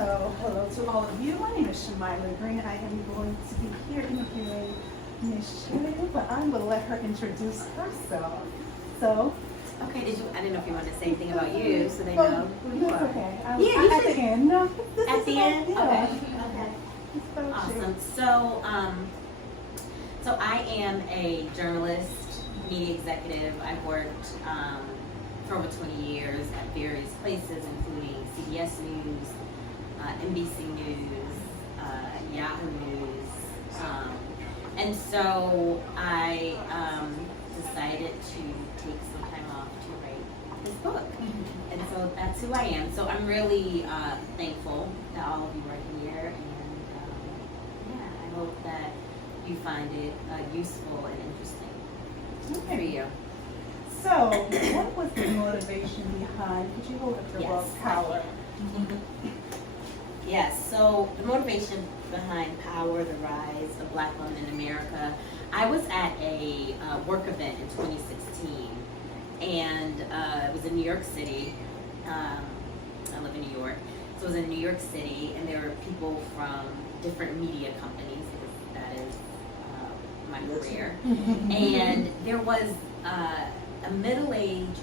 So, hello to all of you. My name is Shamila Green. I am going to be here interviewing Ms. Shay, but I'm going to let her introduce herself. So, okay, I didn't know if you wanted to say anything about you so they know who you are. Okay. Yeah, you at should. the end. No, At the end? Yeah. Okay. Awesome. So I am a journalist, media executive. I've worked for over 20 years at various places, including CBS News, NBC News, Yahoo News. And so I decided to take some time off to write this book. And so that's who I am. So I'm really thankful that all of you are here. And I hope that you find it useful and interesting for you. So, what was the motivation behind, could you hold up your book, Power? Yes, so the motivation behind Power, the Rise of Black Women in America, I was at a work event in 2016, and it was in New York City. I live in New York, so it was in New York City, and there were people from different media companies, because that is my career, and there was a middle-aged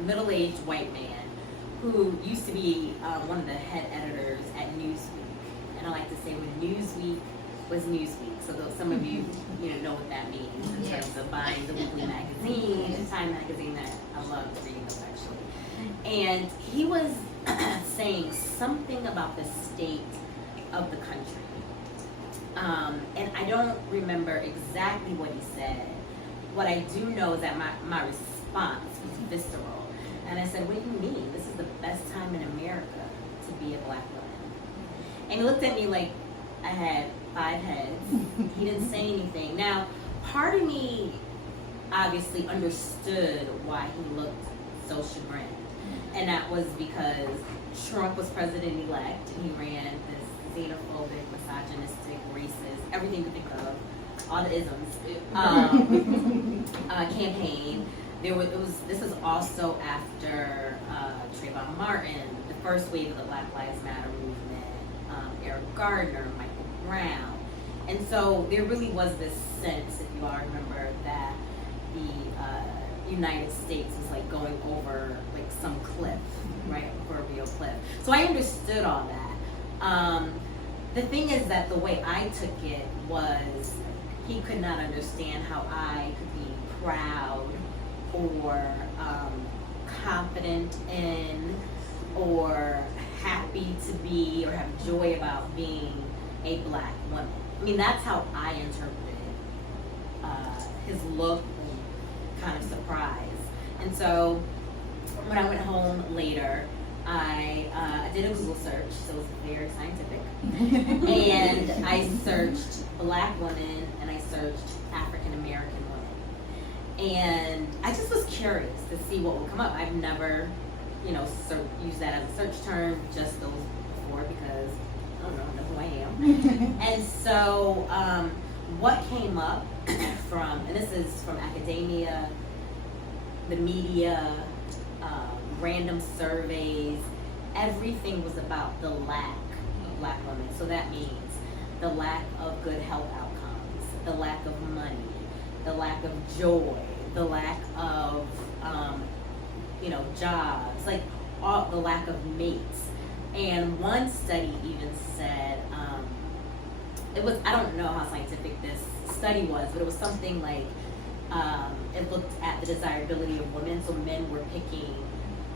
middle-aged white man who used to be one of the head editors at Newsweek. And I like to say when Newsweek was Newsweek, so some of you know what that means in terms of buying the weekly magazine, the Time magazine that I love reading those actually. And he was saying something about the state of the country. And I don't remember exactly what he said. What I do know is that my response was visceral. And I said, what do you mean? This is the best time in America to be a Black woman. And he looked at me like I had 5 heads. He didn't say anything. Now, part of me obviously understood why he looked so chagrined. And that was because Trump was president-elect and he ran this xenophobic, misogynistic, racist, everything you think of, all the isms, campaign. This is also after Trayvon Martin, the first wave of the Black Lives Matter movement, Eric Gardner, Michael Brown. And so there really was this sense, if you all remember, that the United States was like going over like some cliff, right, for a real cliff. So I understood all that. The thing is that the way I took it was he could not understand how I could be proud or confident in or happy to be or have joy about being a Black woman. I mean, that's how I interpreted his look and kind of surprise. And so when I went home later, I did a Google search, so it was very scientific. And I searched Black women and I searched African American women. And I just was curious to see what would come up. I've never, used that as a search term, just those before, because I don't know who I am. And so what came up and this is from academia, the media, random surveys, everything was about the lack of Black women. So that means the lack of good health outcomes, the lack of money, the lack of joy, the lack of jobs, like the lack of mates. And one study even said, I don't know how scientific this study was, but it was something like it looked at the desirability of women. So men were picking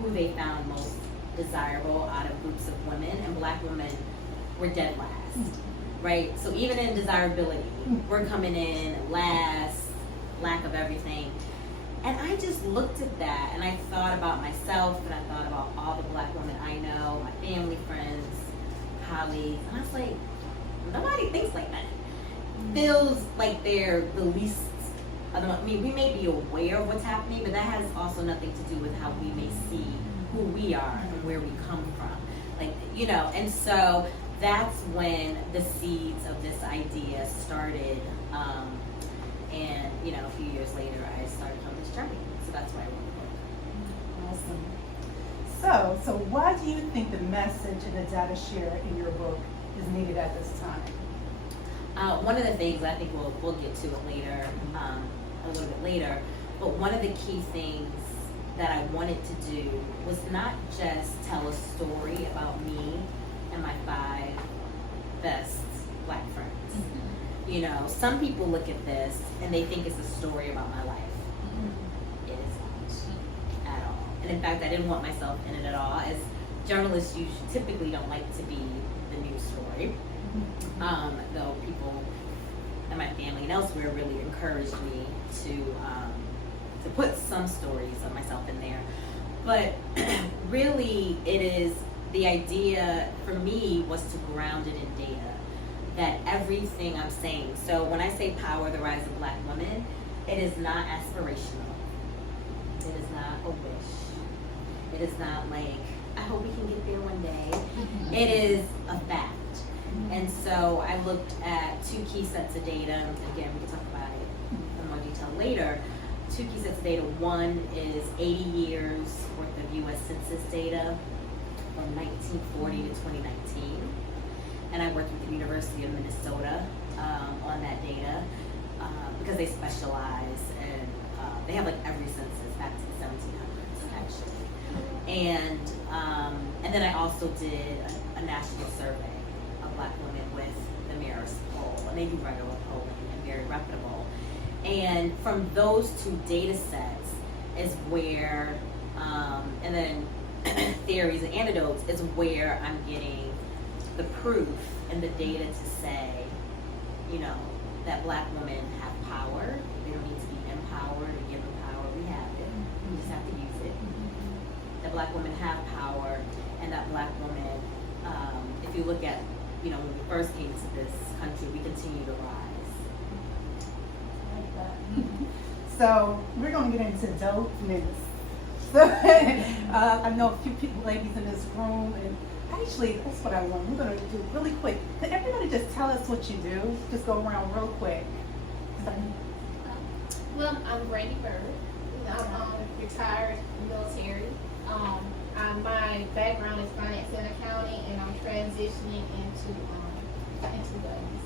who they found most desirable out of groups of women, and Black women were dead last, right? So even in desirability, we're coming in last, lack of everything. And I just looked at that and I thought about myself and I thought about all the Black women I know, my family, friends, colleagues, and I was like, nobody thinks like that. Feels like they're the least, we may be aware of what's happening, but that has also nothing to do with how we may see who we are and where we come from. And so that's when the seeds of this idea started. And a few years later, I started on this journey. So that's why I wrote the book. Awesome. So why do you think the message and the data share in your book is needed at this time? One of the things, I think we'll get to it later, a little bit later, but one of the key things that I wanted to do was not just tell a story about me and my 5 best Black friends. You know, some people look at this and they think it's a story about my life. It is not at all. And in fact, I didn't want myself in it at all. As journalists, you typically don't like to be the news story. Though people and my family and elsewhere really encouraged me to put some stories of myself in there. But really, it is, the idea for me was to ground it in data. That everything I'm saying, so when I say power, the rise of Black women, it is not aspirational. It is not a wish. It is not like, I hope we can get there one day. It is a fact. And so I looked at 2 key sets of data. Again, we can talk about it in more detail later. 2 key sets of data. One is 80 years worth of U.S. Census data from 1940 to 2019. And I worked with the University of Minnesota on that data because they specialize in, they have like every census back to the 1700s actually. And then I also did a national survey of Black women with the Marist poll, and they do regular polling and very reputable. And from those 2 data sets is where, and then theories and anecdotes is where I'm getting the proof and the data to say, you know, that Black women have power. They don't need to be empowered or given power. We have it. We just have to use it. That Black women have power, and that Black women, if you look at, you know, when we first came to this country, we continue to rise. So we're going to get into dopeness. So I know a few people, ladies in this room, and actually that's what I want. We're going to do really quick. Could everybody just tell us what you do? Just go around real quick. Well, I'm Brandy Bird. I'm retired military. My background is finance and accounting, and I'm transitioning into business.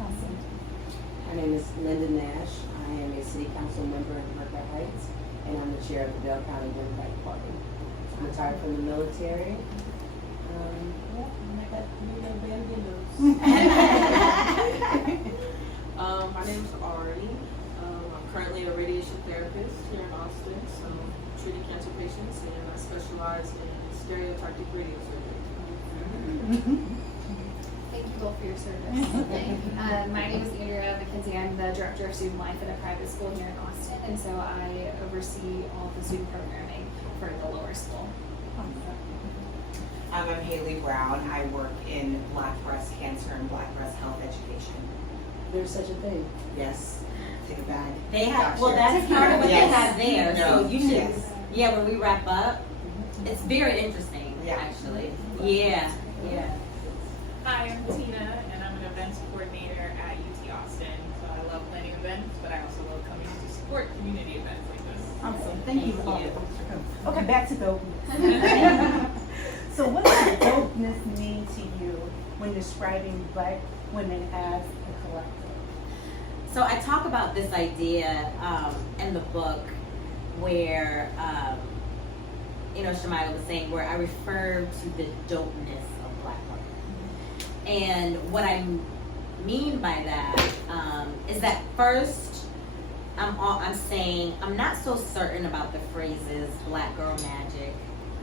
Awesome. My name is Linda Nash. I am a city council member in Merced Heights, and I'm the chair of the Dale County Democratic Party. I'm retired from the military. My name is Ari. I'm currently a radiation therapist here in Austin, so treating cancer patients, and I specialize in stereotactic radiosurgery. Thank you both for your service. My name is Andrea McKenzie. I'm the director of student life at a private school here in Austin, and so I oversee all of the student programming for the lower school. I'm Haley Brown. I work in Black breast cancer and Black breast health education. There's such a thing. Yes. Take a bag. They have, Gotcha. well, that's part of what Yes. they have there. No. So you should, Yes. yeah, when we wrap up, it's very interesting, Yeah. actually. Yeah, yeah. Hi, I'm Tina, and I'm an events coordinator at UT Austin. So I love planning events, but I also love coming to support community events like this. Awesome. Thank you. Thank you. Okay, back to dopeness. So what does dopeness mean to you when describing Black women as a collective? So I talk about this idea in the book where, you know, Shemaya was saying, where I refer to the dopeness of Black women. And what I mean by that is that first, I'm saying I'm not so certain about the phrases Black girl magic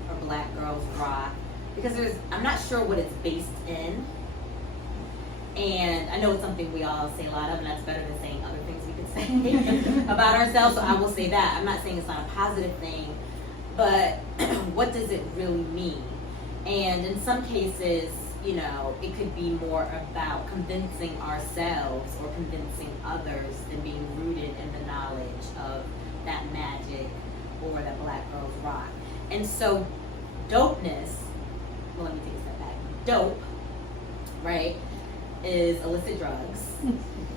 or Black girls rock, because I'm not sure what it's based in. And I know it's something we all say a lot of, and that's better than saying other things we could say about ourselves, so I will say that. I'm not saying it's not a positive thing, but what does it really mean? And in some cases, you know, it could be more about convincing ourselves or convincing others than being rooted in the knowledge of that magic or that Black girls rock. And so dopeness, well, let me take a step back. Dope, right, is illicit drugs.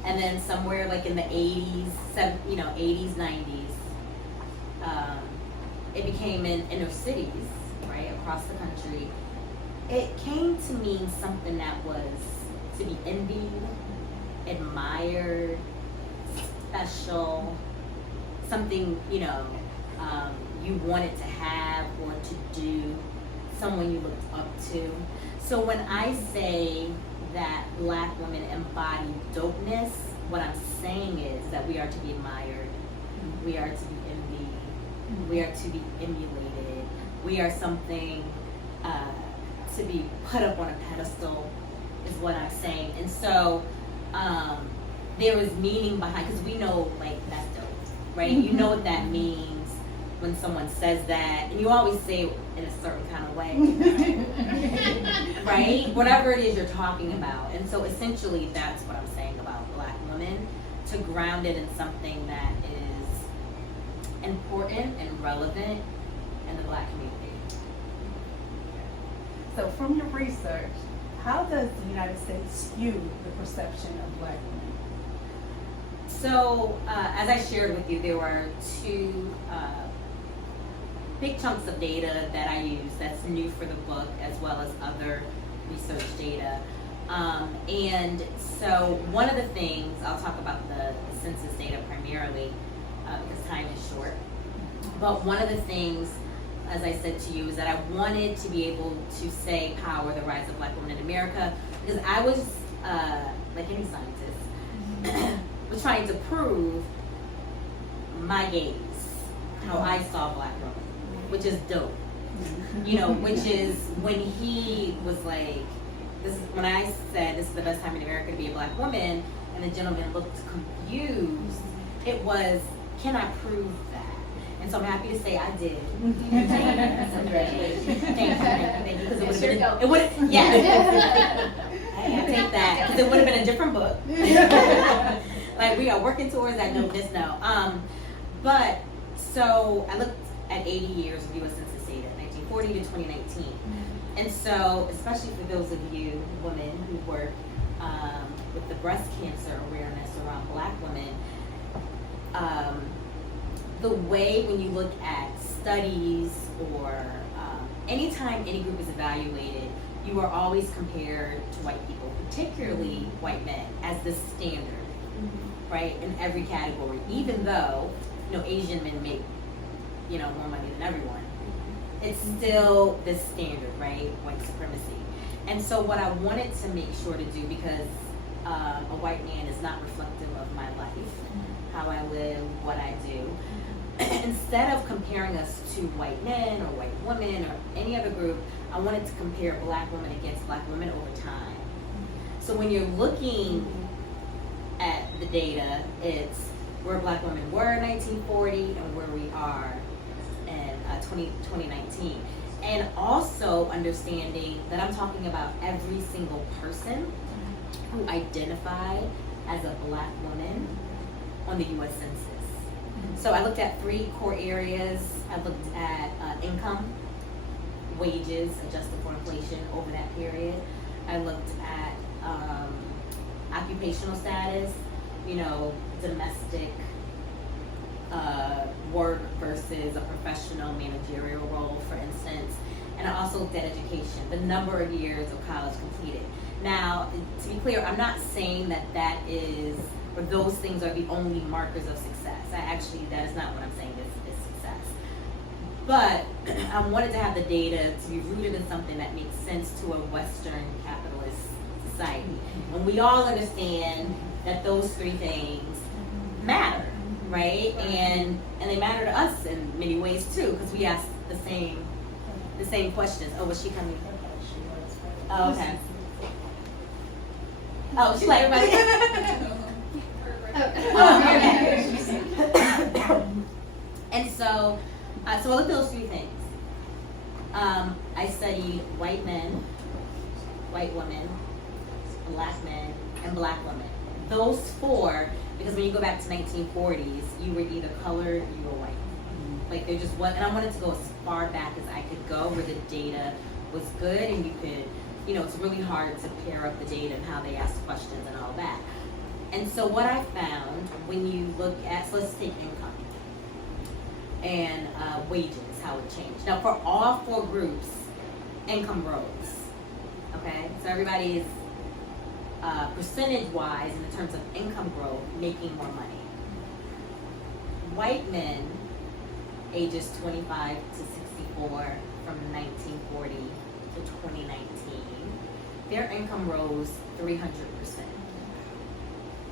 And then somewhere like in the 80s, 90s, it became in inner cities, right? right, across the country, it came to mean something that was to be envied, admired, special, something, you wanted to have or to do, someone you looked up to. So when I say that Black women embody dopeness, what I'm saying is that we are to be admired, we are to be envied, we are to be emulated, we are something to be put up on a pedestal, is what I'm saying. And so there is meaning behind, because we know, like, that's dope, right? You know what that means when someone says that, and you always say it in a certain kind of way, right? Whatever it is you're talking about. And so essentially that's what I'm saying about Black women, to ground it in something that is important and relevant in the Black community. So from your research, how does the United States skew the perception of Black women? So, as I shared with you, there were two big chunks of data that I use that's new for the book, as well as other research data. And so one of the things, I'll talk about the census data primarily, because time is short. But one of the things, as I said to you, is that I wanted to be able to say power, the rise of Black women in America, because I was, like any scientist, was trying to prove my gaze, how I saw Black women, which is dope. Which is when he was like, this is when I said this is the best time in America to be a Black woman, and the gentleman looked confused. It was, can I prove that? And so I'm happy to say I did. Congratulations. Thank you. Because it would have been, yes. Hey, I take that, because it would have been a different book. Like, we are working towards that, no, this, no. But, so I looked at 80 years of U.S. Census data, 1940 to 2019. And so, especially for those of you women who work with the breast cancer awareness around Black women, the way when you look at studies or anytime any group is evaluated, you are always compared to white people, particularly white men, as the standard, right, in every category, even though, Asian men make, more money than everyone. It's still the standard, right, white supremacy. And so what I wanted to make sure to do, because a white man is not reflective of my life, how I live, what I do, instead of comparing us to white men or white women or any other group, I wanted to compare Black women against Black women over time. So when you're looking at the data, it's where Black women were in 1940 and where we are in 2019. And also understanding that I'm talking about every single person who identified as a Black woman on the U.S. Census. So I looked at 3 core areas. I looked at income, wages adjusted for inflation over that period. I looked at occupational status, domestic work versus a professional managerial role, for instance. And I also looked at education, the number of years of college completed. Now, to be clear, I'm not saying that is, or those things are the only markers of success. That is not what I'm saying is success. But I wanted to have the data to be rooted in something that makes sense to a Western capitalist society. And we all understand that those 3 things matter, right? And they matter to us in many ways too, because we ask the same questions. Oh, was she coming? Oh, okay. Oh, she like everybody. And so I looked at those 3 things. I studied white men, white women, Black men, and Black women. Those 4, because when you go back to 1940s, you were either colored, you were white. Like, there just was, and I wanted to go as far back as I could go where the data was good, and you could, it's really hard to pair up the data and how they ask questions and all that. And so what I found when you look at, so let's take income and wages, how it changed. Now for all 4 groups, income rose. Okay, so everybody's percentage-wise in terms of income growth, making more money. White men, ages 25 to 64, from 1940 to 2019, their income rose 300%.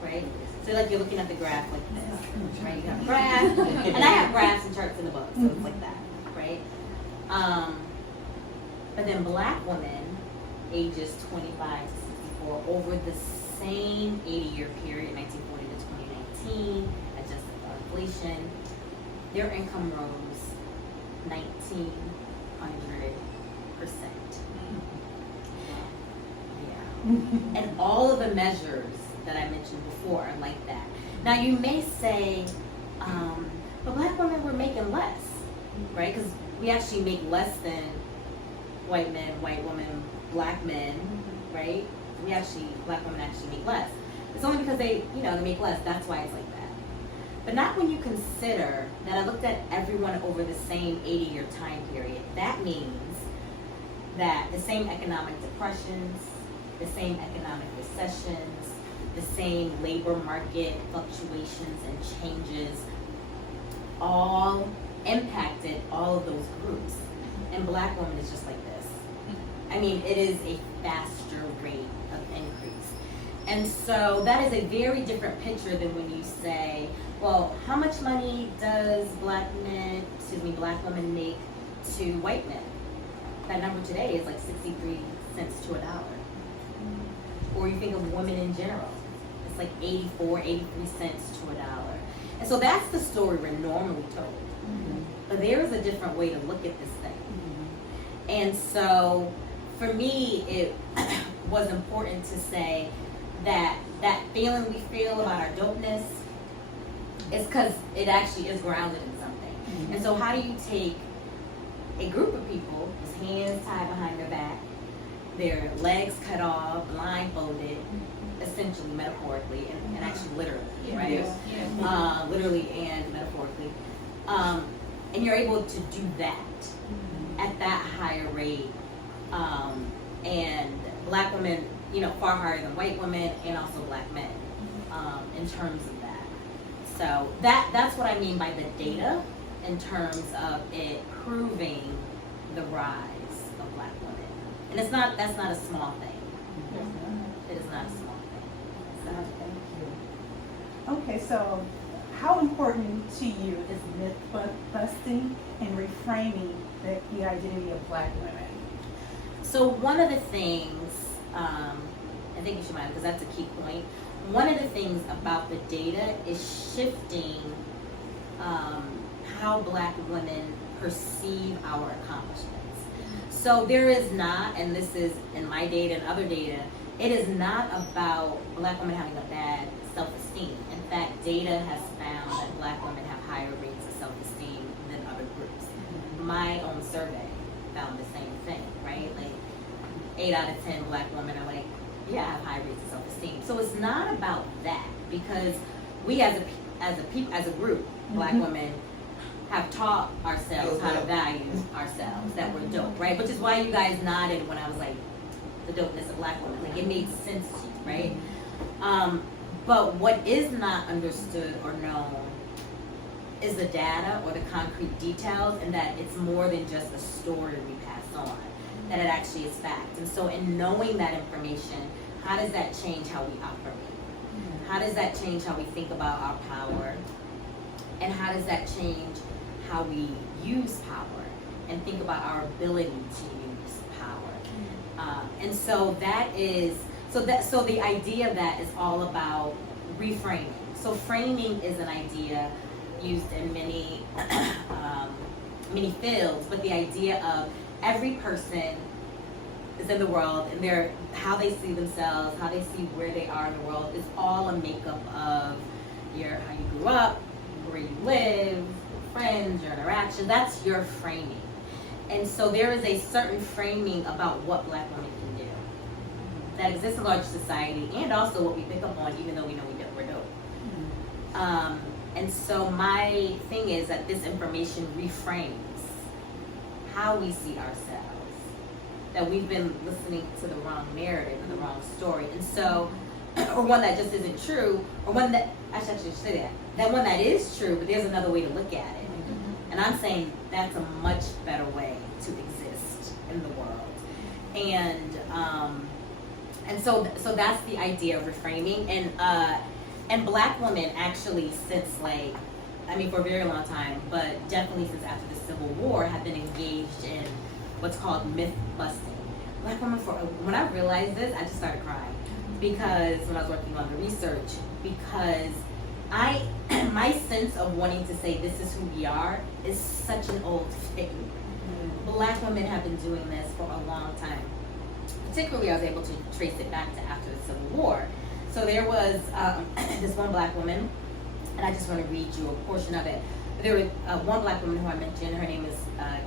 Right? So like you're looking at the graph like this, right? You have a graph, and I have graphs and charts in the book, so it's like that, right? But then black women, ages 25 to 64, over the same 80-year period, 1940 to 2019, adjusted for inflation, their income rose 1,900%. Yeah. And all of the measures that I mentioned before are like that. Now you may say, but black women were making less, right? Because we actually make less than white men, white women, black men, right? Black women actually make less. It's only because they make less, that's why it's like that. But not when you consider that I looked at everyone over the same 80-year time period. That means that the same economic depressions, the same economic recessions, the same labor market fluctuations and changes all impacted all of those groups. And black women is just like this. I mean, it is a faster rate of increase. And so that is a very different picture than when you say, well, how much money does black women make to white men? That number today is like 63 cents to $1. Or you think of women in general, it's like 84, 83 cents to $1. And so that's the story we're normally told. But there is a different way to look at this thing. And so for me, it was important to say that that feeling we feel about our dopeness is because it actually is grounded in something. And so how do you take a group of people with hands tied behind their back, their legs cut off, blindfolded, essentially metaphorically and actually literally, right? Literally and metaphorically. And you're able to do that at that higher rate. And black women, far higher than white women and also black men in terms of that. So that's what I mean by the data in terms of it proving the rise of black women. And that's not a small thing. It is not a small thing. So. Okay, so how important to you is myth busting and reframing the identity of black women? So one of the things, I think you should mind because that's a key point. One of the things about the data is shifting how black women perceive our accomplishments. So there is not, and this is in my data and other data, it is not about black women having a bad self-esteem. In fact, data has found that black women have higher rates of self-esteem than other groups. My own survey found the same thing, right? Like 8 out of 10 black women are like, yeah, I have high rates of self-esteem. So it's not about that because we as a group, black women have taught ourselves how to value ourselves, that we're dope, right? Which is why you guys nodded when I was like, the dopeness of black women. Like it made sense to you, right? But what is not understood or known is the data or the concrete details, and that it's more than just a story we pass on, that it actually is fact. And so in knowing that information, how does that change how we operate? How does that change how we think about our power? And how does that change how we use power and think about our ability to use power? And so that is, so the idea of that is all about reframing. So framing is an idea used in many fields, but the idea of every person is in the world and how they see themselves, how they see where they are in the world is all a makeup of how you grew up, where you live, your friends, your interactions. That's your framing. And so there is a certain framing about what black women can do that exists in large society, and also what we pick up on, even though we know we're dope. And so my thing is that this information reframes how we see ourselves. That we've been listening to the wrong narrative or the wrong story. And so, or one that just isn't true, or one that, I should say that one that is true, but there's another way to look at it. And I'm saying that's a much better way to exist in the world. And so that's the idea of reframing. And Black women actually since for a very long time, but definitely since after the Civil War, have been engaged in what's called myth busting. Black women, when I realized this, I just started crying because when I was working on the research, because my sense of wanting to say this is who we are is such an old thing. Black women have been doing this for a long time. Particularly, I was able to trace it back to after the Civil War. So there was this one Black woman, and I just want to read you a portion of it. There was one Black woman who I mentioned. Her name is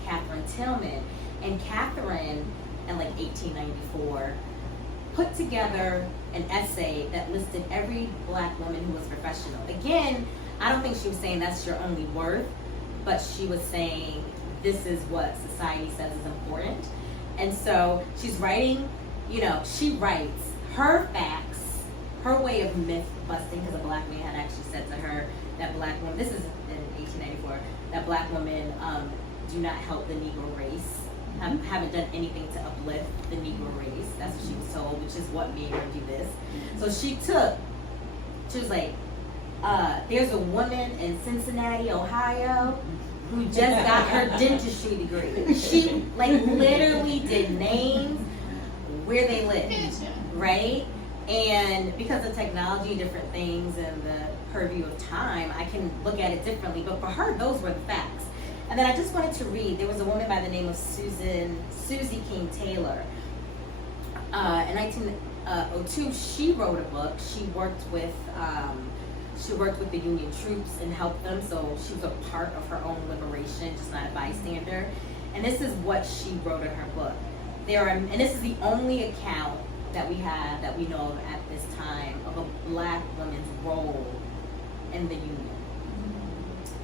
Catherine Tillman, and Catherine, in 1894, put together an essay that listed every Black woman who was professional. Again, I don't think she was saying that's your only worth, but she was saying this is what society says is important. And so she's writing, she writes her facts, her way of myth busting, because a Black man had actually said to her that Black women, this is in 1894, that Black women do not help the Negro race, haven't done anything to uplift the Negro race. That's what she was told, which is what made her do this. So she was like, there's a woman in Cincinnati, Ohio, who just got her dentistry degree. She literally did names where they lived, right? And because of technology, different things, and the purview of time, I can look at it differently. But for her, those were the facts. And then I just wanted to read, there was a woman by the name of Susie King Taylor. In 1902, she wrote a book. She worked with the Union troops and helped them, so she was a part of her own liberation, just not a bystander. And this is what she wrote in her book. And this is the only account that we have, that we know of at this time, of a Black woman's role in the Union.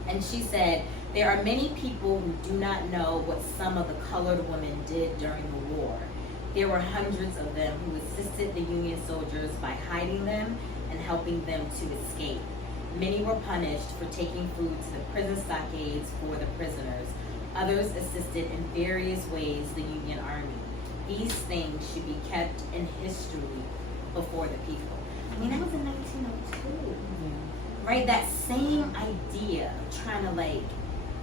And she said, there are many people who do not know what some of the colored women did during the war. There were hundreds of them who assisted the Union soldiers by hiding them and helping them to escape. Many were punished for taking food to the prison stockades for the prisoners. Others assisted in various ways the Union Army. These things should be kept in history before the people. I mean, that was in 1902, right? That same idea of trying to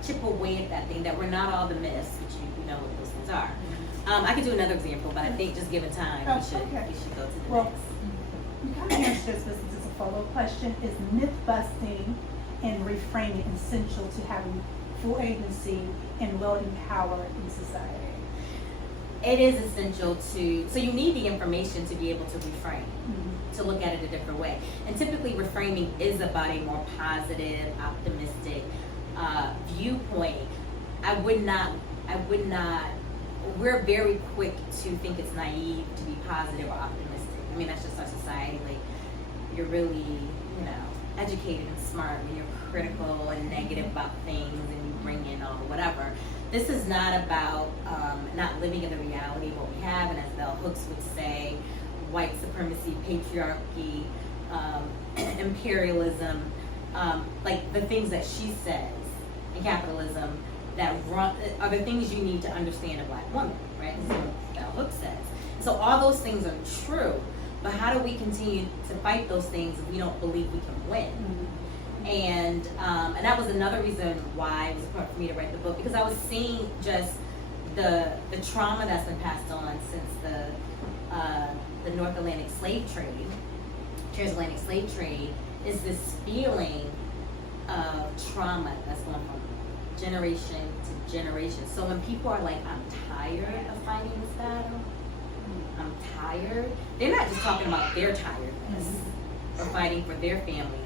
chip away at that thing, that we're not all the myths, which you know what those things are. I could do another example, but I think just given time, we should go to the next. You kind of answered this as a follow-up question. Is myth busting and reframing essential to having full agency and well-empowered in society? It is essential so you need the information to be able to reframe, to look at it a different way. And typically reframing is about a more positive, optimistic viewpoint. I would not, we're very quick to think it's naive to be positive or optimistic. I mean, that's just our society. You're really, educated and smart when you're critical and negative about things and you bring in all the whatever. This is not about not living in the reality of what we have, and as Bell Hooks would say, white supremacy, patriarchy, imperialism, the things that she says, and capitalism, that are the things you need to understand a Black woman, right? This is what Bell Hooks says. So all those things are true, but how do we continue to fight those things if we don't believe we can win? And that was another reason why it was important for me to write the book, because I was seeing just the trauma that's been passed on since the North Atlantic slave trade, transatlantic slave trade, is this feeling of trauma that's going from generation to generation. So when people are like, I'm tired of fighting this battle, I'm tired, they're not just talking about their tiredness or fighting for their families.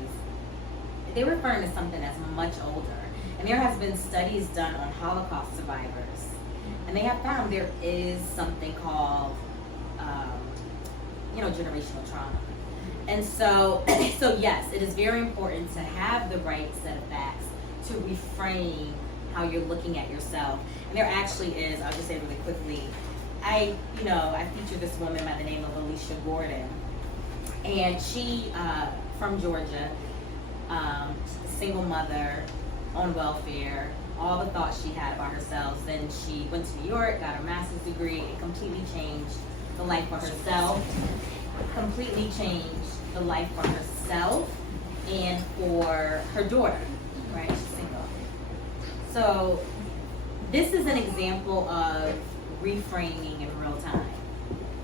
They're referring to something that's much older. And there has been studies done on Holocaust survivors. And they have found there is something called, generational trauma. And so yes, it is very important to have the right set of facts to reframe how you're looking at yourself. And there actually is, I'll just say really quickly, I feature this woman by the name of Alicia Gordon, and she, from Georgia, she's a single mother on welfare, all the thoughts she had about herself. Then she went to New York, got her master's degree, and completely changed the life for herself, and for her daughter, right? She's single. So this is an example of reframing in real time.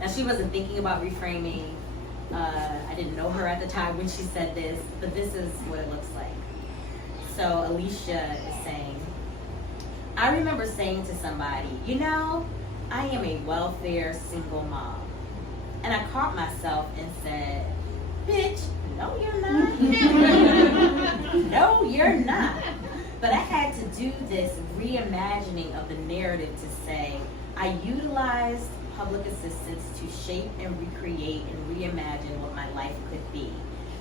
Now, she wasn't thinking about reframing. I didn't know her at the time when she said this, but this is what it looks like. So Alicia is saying, I remember saying to somebody, you know, I am a welfare single mom. And I caught myself and said, bitch, no you're not. No, you're not. But I had to do this reimagining of the narrative to say, I utilized public assistance to shape and recreate and reimagine what my life could be.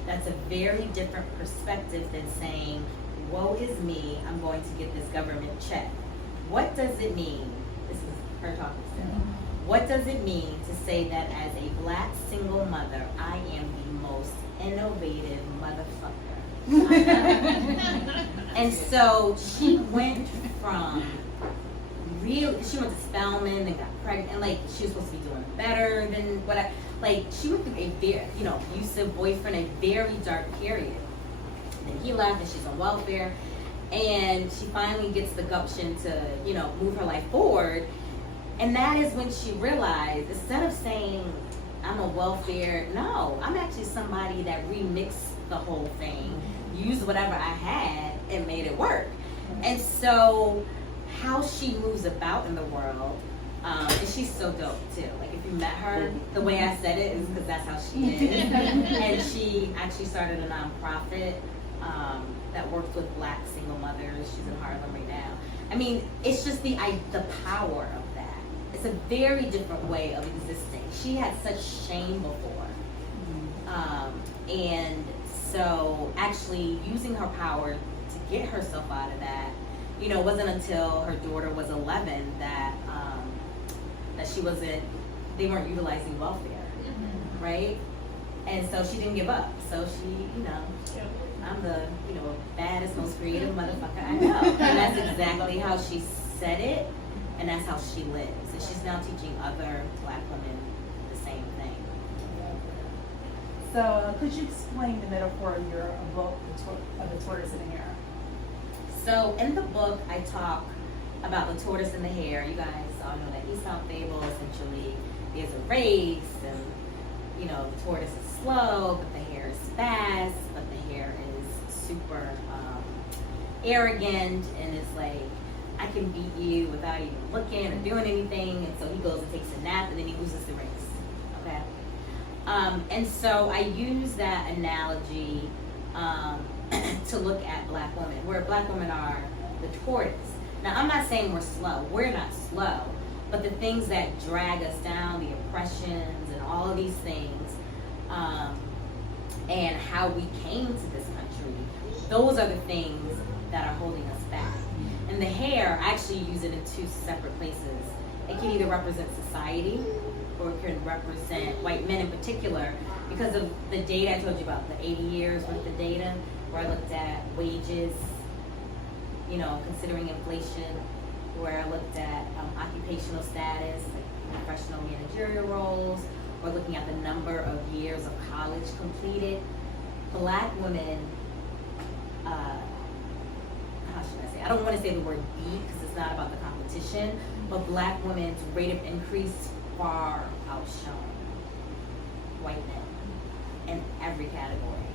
That's a very different perspective than saying, woe is me, I'm going to get this government check. What does it mean? This is her talking still. What does it mean to say that as a Black single mother, I am the most innovative motherfucker? And so she went from she went to Spelman and got pregnant, and like she was supposed to be doing better than what she went through a very, abusive boyfriend, a very dark period. And then he left and she's on welfare, and she finally gets the gumption to, move her life forward. And that is when she realized, instead of saying, I'm a welfare, no, I'm actually somebody that remixed the whole thing, used whatever I had and made it work. And so how she moves about in the world, and she's so dope too. Like if you met her, the way I said it is because that's how she is. And she actually started a nonprofit that works with Black single mothers. She's in Harlem right now. I mean, it's just the power of that. It's a very different way of existing. She had such shame before. And so actually using her power to get herself out of that, it wasn't until her daughter was 11 that they weren't utilizing welfare, right? And so she didn't give up. So she, I'm the, baddest, most creative motherfucker I know. And that's exactly how she said it, and that's how she lives. And she's now teaching other Black women the same thing. So could you explain the metaphor of your book, of the tortoise and the hare? So in the book, I talk about the tortoise and the hare. You guys all know that Aesop fable. Essentially, there's a race, and the tortoise is slow, but the hare is fast. But the hare is super arrogant, and it's like, I can beat you without even looking or doing anything. And so he goes and takes a nap, and then he loses the race. Okay. And so I use that analogy to look at Black women, where Black women are the tortoise. Now, I'm not saying we're slow. We're not slow. But the things that drag us down, the oppressions and all of these things, and how we came to this country, those are the things that are holding us back. And the hare, I actually use it in two separate places. It can either represent society, or it can represent white men in particular, because of the data I told you about, the 80 years worth of data, where I looked at wages, considering inflation, where I looked at occupational status, like professional managerial roles, or looking at the number of years of college completed. Black women, how should I say? I don't want to say the word beat because it's not about the competition, but Black women's rate of increase far outshone white men in every category.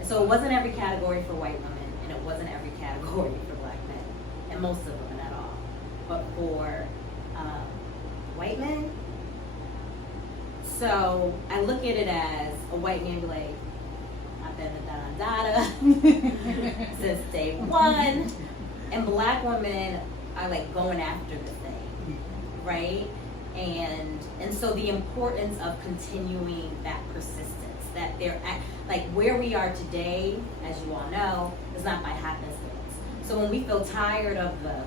And so it wasn't every category for white women, and it wasn't every category for Black men, and most of them at all. But for white men, so I look at it as a white man be like, I've been a da-da-da since day one, and Black women are like going after the thing, right? And so the importance of continuing that persistence, that they're like where we are today, as you all know, is not by happenstance. So when we feel tired of the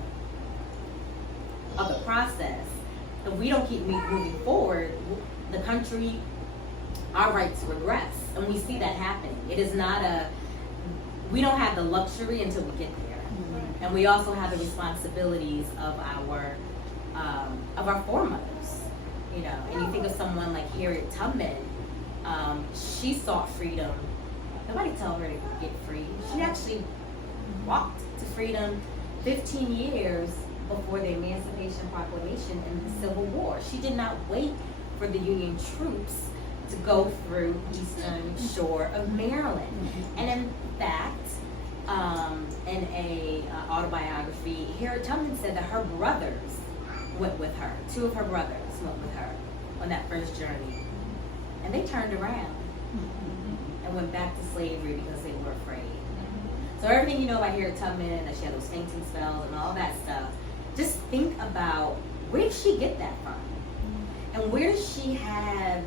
process, if we don't keep moving forward, the country, our rights regress, and we see that happening. It is not we don't have the luxury until we get there, and we also have the responsibilities of our foremothers, you know. And you think of someone like Harriet Tubman, she sought freedom. Nobody told her to get free. She actually walked to freedom 15 years before the Emancipation Proclamation and the Civil War. She did not wait for the Union troops to go through Eastern Shore of Maryland. And in fact, in a autobiography, Harriet Tubman said that her brothers went with her. 2 of her brothers went with her on that first journey. And they turned around and went back to slavery because they were afraid. So everything you know about Harriet Tubman, that she had those fainting spells and all that stuff, just think about, where did she get that from? And where does she have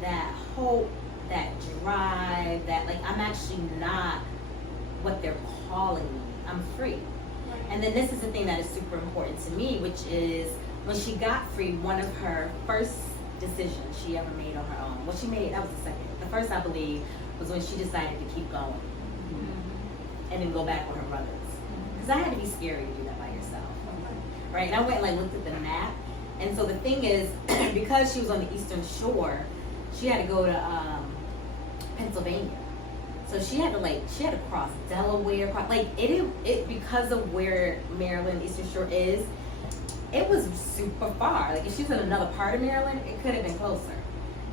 that hope, that drive, that like, I'm actually not what they're calling me, I'm free. And then this is the thing that is super important to me, which is when she got free, one of her first decisions she ever made on her own, well, she made, that was the second. The first, I believe, was when she decided to keep going and then go back with her brothers. Because that had to be scary to do that by yourself, right? And I went and like looked at the map, and so the thing is, because she was on the Eastern Shore, she had to go to Pennsylvania. So she had to cross Delaware, it because of where Maryland, Eastern Shore is, it was super far. Like if she was in another part of Maryland, it could have been closer.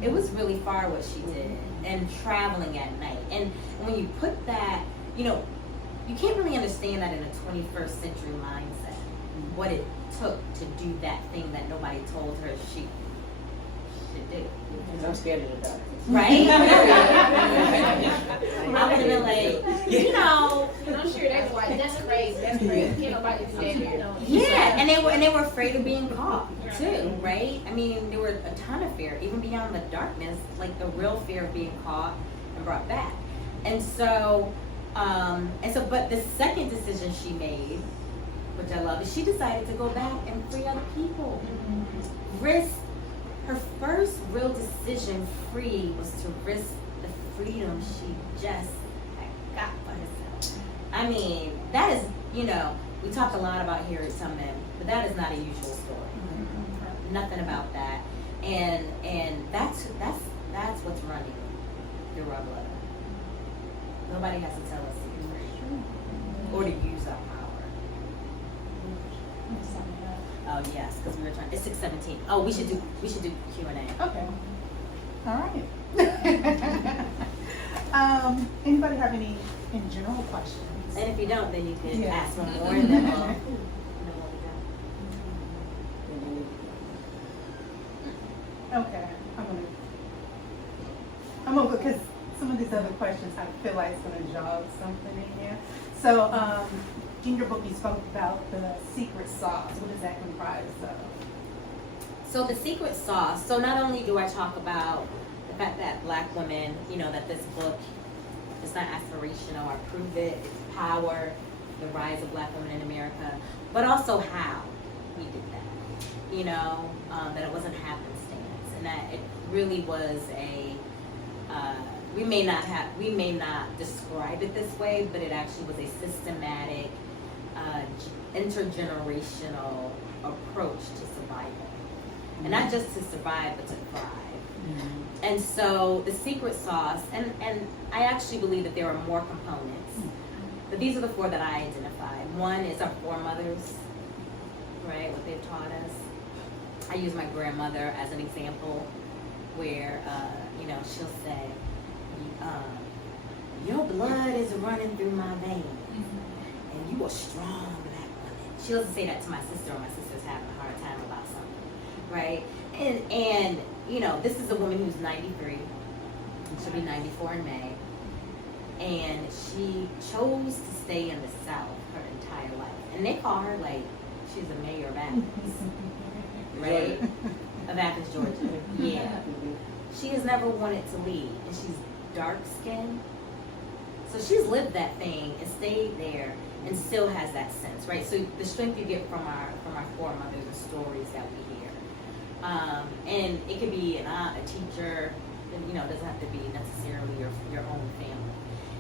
It was really far what she did, and traveling at night. And when you put that, you know, you can't really understand that in a 21st century mindset, what it took to do that thing that nobody told her she should do. Because I'm scared of the dark. Right? I would have been like, you know. And I'm sure that's like, that's crazy. Can't nobody do that, you know. Yeah, and they were afraid of being caught too, right? I mean, there were a ton of fear, even beyond the darkness, like the real fear of being caught and brought back. And so, but the second decision she made, which I love, is she decided to go back and free other people. Risk. Her first real decision free was to risk the freedom she just had got for herself. I mean, that is, you know, we talk a lot about Harriet Tubman, but that is not a usual story. Nothing about that. And that's what's running through our blood. Nobody has to tell us to be free or to use our power. Oh yes, because we were trying. It's 6:17. Oh, we should do Q&A. Okay. All right. Anybody have any in general questions? And if you don't, then you can Yeah. ask one more, and then we'll Okay. I'm gonna because some of these other questions I feel like it's gonna jog something in here. So in your book you spoke about the secret sauce. What does that comprise of? So the secret sauce. So not only do I talk about the fact that Black women, you know, that this book is not aspirational. I prove it. It's power, the rise of Black women in America, but also how we did that. You know, that it wasn't happenstance, and that it really was a. We may not describe it this way, but it actually was a systematic, intergenerational approach to survival. And not just to survive, but to thrive. And so the secret sauce, and I actually believe that there are more components, but these are the 4 that I identified. One is our foremothers, right, what they've taught us. I use my grandmother as an example where, you know, she'll say, your blood is running through my veins, and you are strong Black woman. She doesn't say that to my sister, or my sister's having a hard time about something, right? And you know, this is a woman who's 93. She'll be 94 in May, and she chose to stay in the South her entire life. And they call her like she's a mayor of Athens, right? Of Athens, Georgia. Yeah. She has never wanted to leave, and she's dark skinned. So she's lived that thing and stayed there. and still has that sense, right? So the strength you get from our foremothers and stories that we hear. And it could be an aunt, a teacher, and, you know, it doesn't have to be necessarily your own family.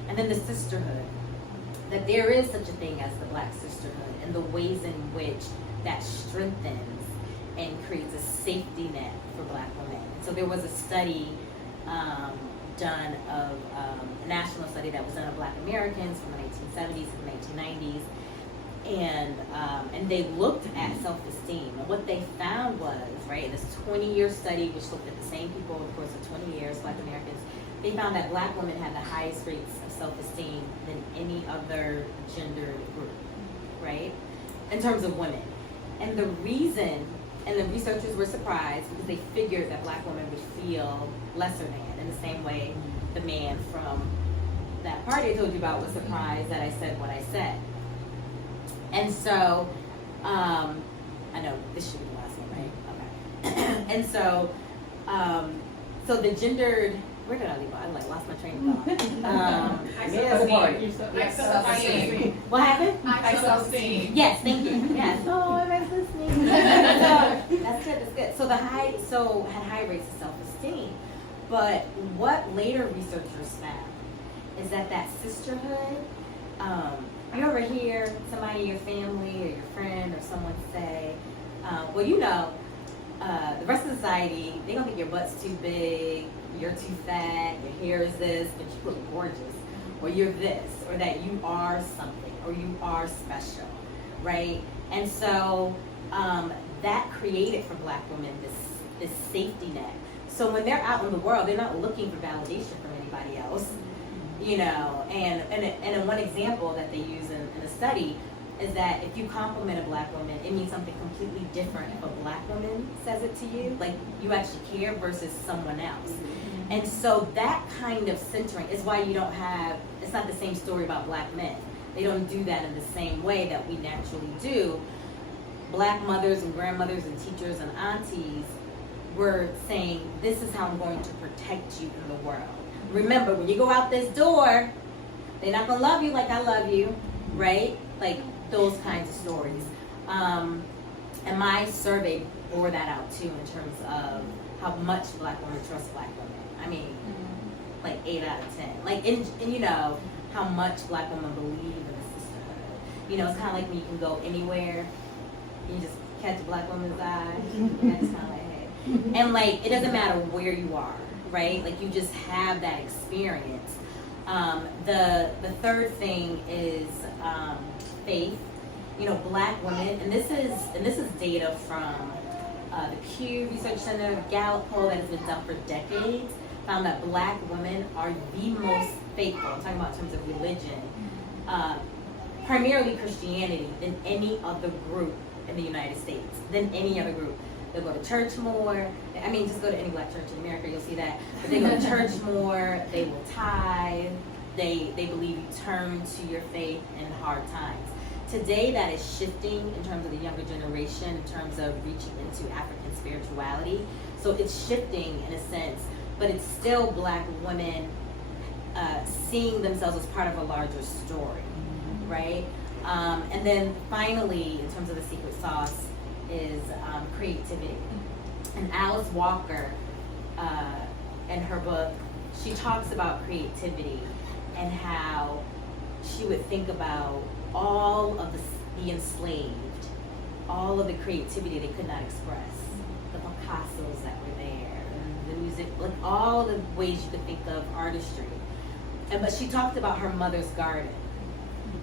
And then the sisterhood, that there is such a thing as the Black sisterhood, and the ways in which that strengthens and creates a safety net for Black women. So there was a study done of a national study that was done of Black Americans from the 1970s to the 1990s, and they looked at self-esteem, and what they found was, right, in this 20-year study, which looked at the same people over the course of 20 years, Black Americans, they found that Black women had the highest rates of self-esteem than any other gendered group, right, in terms of women. And the reason, and the researchers were surprised because they figured that Black women would feel lesser than, in the same way the man from that party I told you about was surprised that I said what I said. And so, I know this should be the last one, right? Okay. And so, so the gendered, where did I leave? I lost my train of thought. What happened? High self-esteem. Yes, thank you. Yes. Oh, everybody's listening. So, that's good. That's good. So had high rates of self-esteem, but what later researchers found is that sisterhood. You ever hear somebody in your family or your friend or someone say, well, you know, the rest of society, they gonna think your butt's too big, you're too fat, your hair is this, but you look gorgeous, or you're this, or that you are something, or you are special, right? And so that created for Black women this safety net. So when they're out in the world, they're not looking for validation from anybody else. You know, and one example that they use in a study is that if you compliment a Black woman, it means something completely different if a Black woman says it to you, like you actually care versus someone else. And so that kind of centering is why you don't have, it's not the same story about Black men. They don't do that in the same way that we naturally do. Black mothers and grandmothers and teachers and aunties were saying, this is how I'm going to protect you in the world. Remember, when you go out this door, they're not gonna love you like I love you, right? Like those kinds of stories. And my survey bore that out too in terms of how much Black women trust Black women. I mean, like 8 out of 10. Like, and you know, how much Black women believe in the sisterhood. You know, it's kind of like when you can go anywhere, you just catch a Black woman's eye, and it's kind of like, hey. And like, it doesn't matter where you are. Right? Like you just have that experience. The third thing is faith. You know, Black women, and this is data from the Pew Research Center, the Gallup poll that has been done for decades, found that Black women are the most faithful, I'm talking about in terms of religion, primarily Christianity, than any other group in the United States, than any other group. They'll go to church more. I mean, just go to any Black church in America, you'll see that. But they go to church more. They will tithe. They believe you turn to your faith in hard times. Today, that is shifting in terms of the younger generation, in terms of reaching into African spirituality. So it's shifting in a sense, but it's still Black women seeing themselves as part of a larger story, right? And then finally, in terms of the secret sauce, is creativity. And Alice Walker, in her book, she talks about creativity and how she would think about all of the enslaved, all of the creativity they could not express, the Picassos that were there, the music, like all the ways you could think of artistry. But she talked about her mother's garden.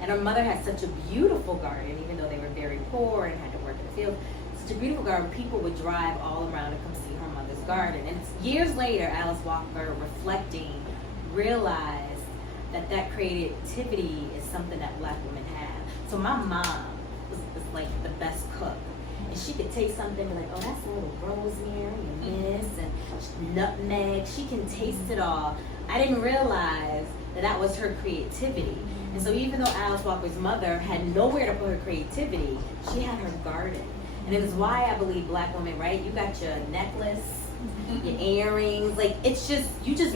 And her mother had such a beautiful garden, even though they were very poor and had to work in the field. Such a beautiful garden, people would drive all around to come see her mother's garden. And years later, Alice Walker, reflecting, realized that creativity is something that Black women have. So my mom was like the best cook. And she could take something and be like, oh, that's a little rosemary and this and nutmeg. She can taste it all. I didn't realize that was her creativity. And so even though Alice Walker's mother had nowhere to put her creativity, she had her garden. And it was why I believe Black women, right? You got your necklace, your earrings, like it's just, you just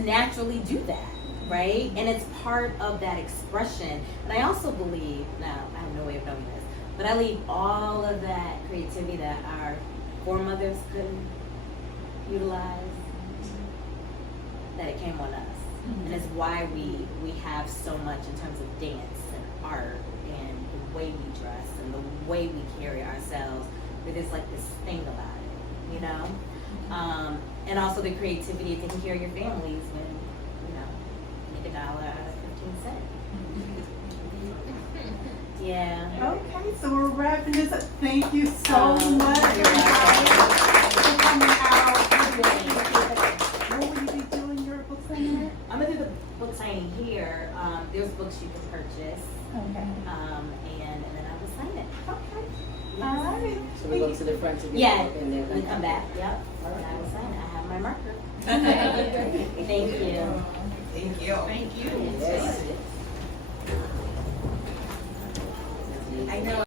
naturally do that. right? And it's part of that expression. And I also believe, now I have no way of knowing this, but I believe all of that creativity that our foremothers couldn't utilize, that it came on us. And it's why we have so much in terms of dance and art and the way we dress and the way we carry ourselves. But there's like this thing about it, you know? And also the creativity of taking care of your families when, you know, make $1 out of 15 cents. Yeah. Okay, so we're wrapping this up. Thank you so much, you're everybody, welcome. for coming out. What will you be doing your book signing at? I'm gonna do the book signing here. There's books you can purchase, Okay. and then I will sign it. Okay. Yes. All right. So we go to the front to get Yeah, the book and then we come back. Yep, All and I will right. sign it. I have my marker. Thank you. Thank you. Thank you. Yes. I know.